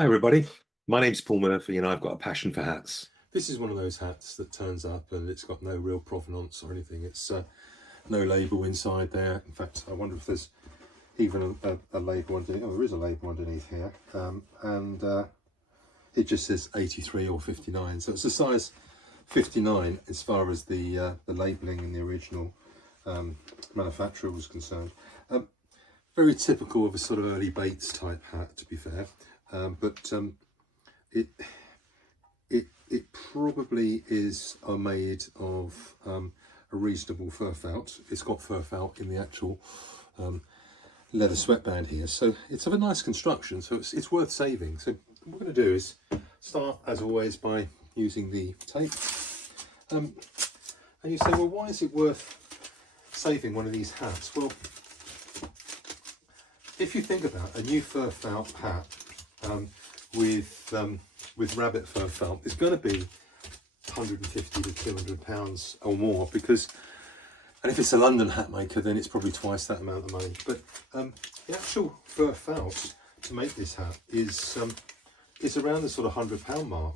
Hi everybody, my name's Paul Murphy and I've got a passion for hats. This is one of those hats that turns up and it's got no real provenance or anything. It's no label inside there. In fact, I wonder if there's even a label underneath. Oh, there is a label underneath here. It just says 83 or 59. So it's a size 59 as far as the labelling in the original manufacturer was concerned. Very typical of a sort of early Bates type hat, to be fair. It probably is made of a reasonable fur felt. It's got fur felt in the actual leather sweatband here, so it's of a nice construction, so it's worth saving. So what we're going to do is start, as always, by using the tape. And you say, well, why is it worth saving one of these hats? Well, if you think about a new fur felt hat with rabbit fur felt, it's going to be 150 to 200 pounds or more, because, and if it's a London hat maker, then it's probably twice that amount of money. But the actual fur felt to make this hat is around the sort of £100 mark,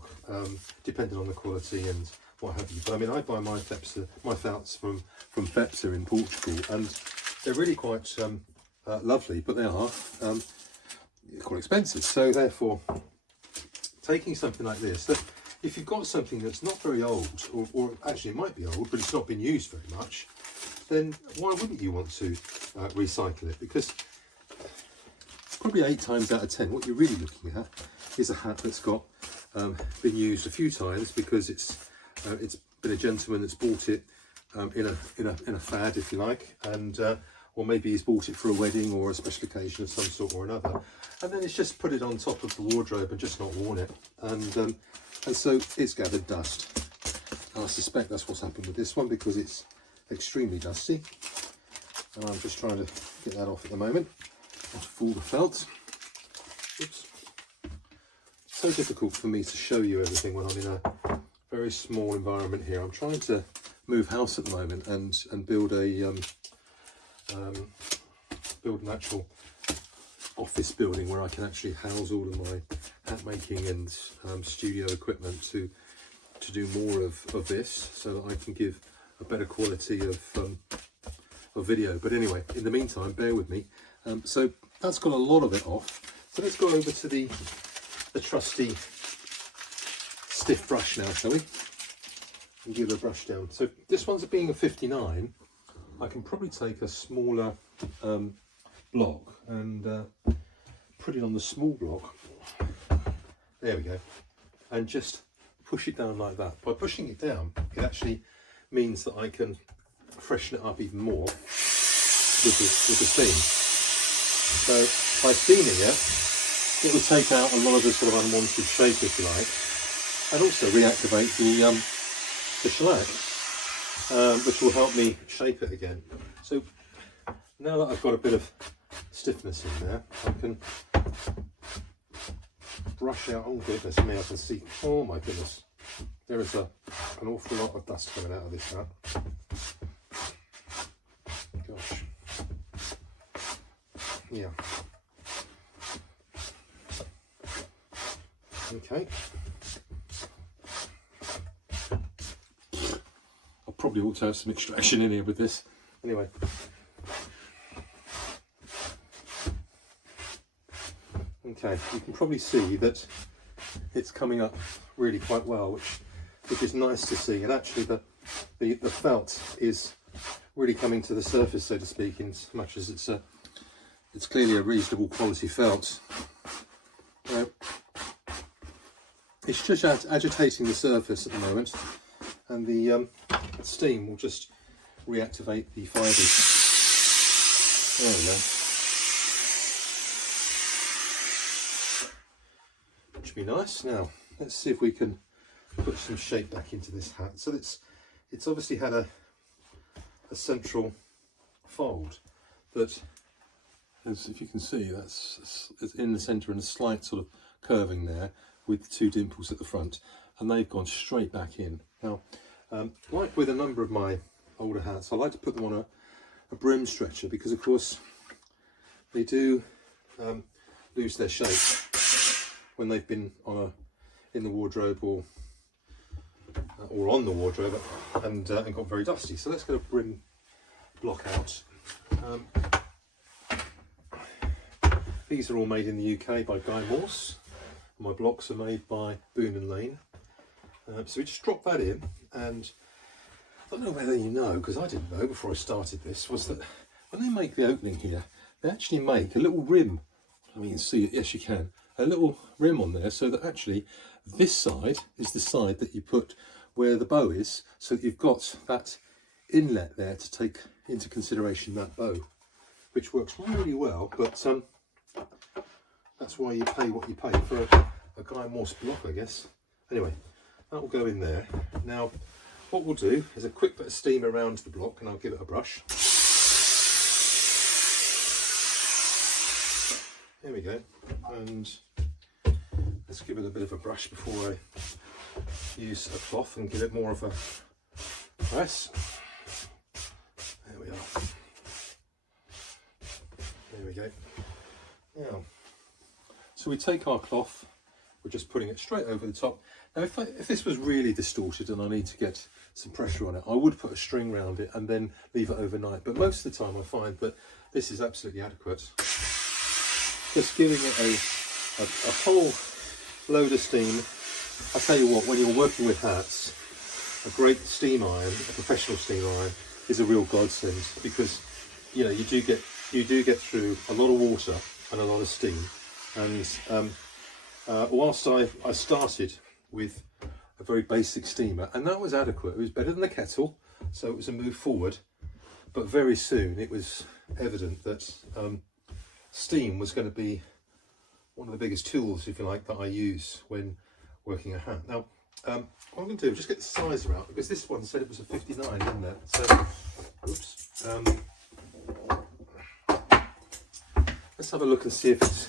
depending on the quality and what have you. But I mean, I buy my felts from Fepsa in Portugal, and they're really quite lovely, but they are quite expensive. So therefore, taking something like this, that if you've got something that's not very old, or actually it might be old, but it's not been used very much, then why wouldn't you want to recycle it? Because probably 8 times out of 10, what you're really looking at is a hat that's got been used a few times, because it's been a gentleman that's bought it in a fad, if you like, and or maybe he's bought it for a wedding or a special occasion of some sort or another, and then it's just put it on top of the wardrobe and just not worn it, and so it's gathered dust. And I suspect that's what's happened with this one, because it's extremely dusty, and I'm just trying to get that off at the moment, off all the felt. Oops. So difficult for me to show you everything when I'm in a very small environment here. I'm trying to move house at the moment and build an actual office building where I can actually house all of my hat making and studio equipment to do more of this, so that I can give a better quality of video. But anyway, in the meantime, bear with me. So that's got a lot of it off. So let's go over to the trusty stiff brush now, shall we? And give a brush down. So this one's being a 59. I can probably take a smaller block and put it on the small block. There we go. And just push it down like that. By pushing it down, it actually means that I can freshen it up even more with the steam. So by steaming it will take out a lot of the sort of unwanted shape, if you like, and also reactivate the shellac, which will help me shape it again. So now that I've got a bit of stiffness in there, I can brush out. Oh goodness me, I can see, oh my goodness, there is an awful lot of dust coming out of this hat. Gosh. Yeah. Okay. I probably ought to have some extraction in here with this. Anyway. Okay, you can probably see that it's coming up really quite well, which is nice to see. And actually the felt is really coming to the surface, so to speak, in as much as it's clearly a reasonable quality felt. It's just agitating the surface at the moment, and the steam will just reactivate the fibres. There we go. Which would be nice. Now let's see if we can put some shape back into this hat. So it's obviously had a central fold that, as if you can see, it's in the centre and a slight sort of curving there, with 2 dimples at the front, and they've gone straight back in. Now, like with a number of my older hats, I like to put them on a brim stretcher, because of course they do lose their shape. when they've been on in the wardrobe or on the wardrobe and got very dusty. So let's get a brim block out. These are all made in the UK by Guy Morse. My blocks are made by Boone and Lane. So we just drop that in, and I don't know whether you know, because I didn't know before I started this, was that when they make the opening here, they actually make a little rim. I mean, you can see it, yes you can, a little rim on there, so that actually this side is the side that you put where the bow is, so that you've got that inlet there to take into consideration that bow, which works really well. But that's why you pay what you pay for a Guy Morse block, I guess. Anyway, that will go in there. Now what we'll do is a quick bit of steam around the block, and I'll give it a brush. There we go. And let's give it a bit of a brush before I use a cloth and give it more of a press. There we are. There we go. Now, so we take our cloth, we're just putting it straight over the top. Now if this was really distorted and I need to get some pressure on it, I would put a string around it and then leave it overnight. But most of the time I find that this is absolutely adequate. Just giving it a whole load of steam. I tell you what, when you're working with hats, a great steam iron, a professional steam iron, is a real godsend, because you know you do get through a lot of water and a lot of steam. And whilst I started with a very basic steamer, and that was adequate, it was better than the kettle, so it was a move forward. But very soon it was evident that steam was going to be one of the biggest tools, if you like, that I use when working a hat. Now, what I'm going to do is just get the sizer out, because this one said it was a 59, didn't it? So, oops. Let's have a look and see if it's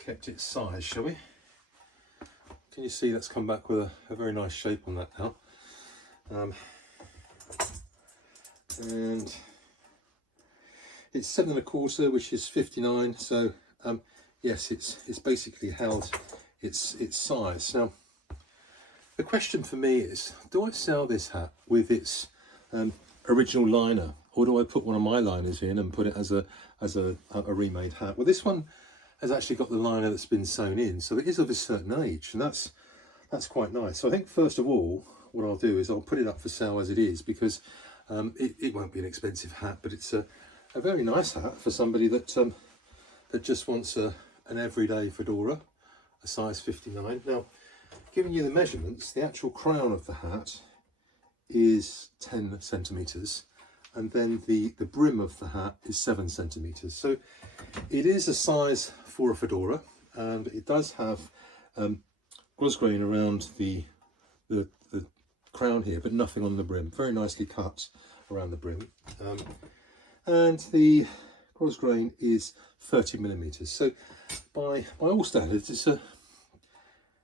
kept its size, shall we? Can you see that's come back with a very nice shape on that now? And it's 7 1/4, which is 59. So yes, it's basically held its size. Now, the question for me is, do I sell this hat with its original liner, or do I put one of my liners in and put it as a remade hat? Well, this one has actually got the liner that's been sewn in, so it is of a certain age, and that's quite nice. So I think first of all, what I'll do is I'll put it up for sale as it is, because it won't be an expensive hat, but it's a very nice hat for somebody that that just wants an everyday fedora, a size 59. Now, giving you the measurements, the actual crown of the hat is 10 centimeters, and then the brim of the hat is 7 centimeters. So it is a size for a fedora, and it does have grosgrain around the crown here, but nothing on the brim. Very nicely cut around the brim, and the grosgrain is 30 millimeters. So by all standards,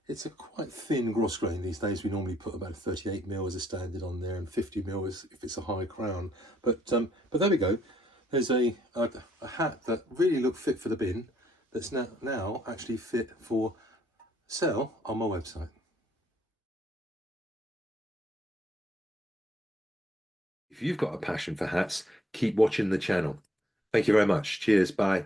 it's a quite thin grosgrain these days. We normally put about 38 mil as a standard on there, and 50 mil if it's a high crown. But there we go. There's a hat that really looked fit for the bin, that's now actually fit for sale on my website. If you've got a passion for hats, keep watching the channel. Thank you very much. Cheers. Bye.